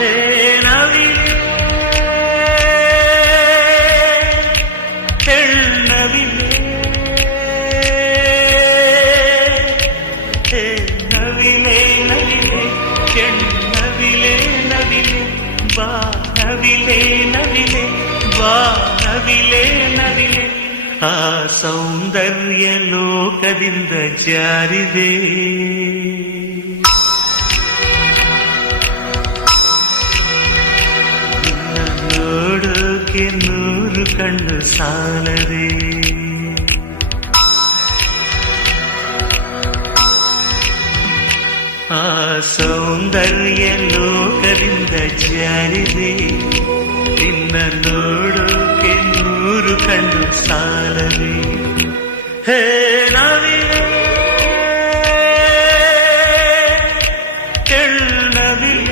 ಹೇ ನವಿಲೆ ಹೆಣ್ಣವಿಲೆ ಹೇ ನವಿಲೆ ನವಿಲೆ ಹೆಣ್ಣವಿಲೆ ನವಿಲೆ ಬಾ ನವಿಲೆ ನವಿಲೆ ಬಾ ನವಿಲೆ ನವಿಲೆ ಆ ಸೌಂದರ್ಯ ಲೋಕದಿಂದ ಜಾರಿದೆ ನೋಡೋಕೆ 100 ಕಣ್ಣು ಸಾಲದೆ ಆ ಸೌಂದರ್ಯ ಲೋಕದಿಂದ ಜಾರಿದೆ ನಿನ್ನ ನೋಡೋಕೆ 100 ಕಣ್ಣು ಸಾಲದೆ ಹೇ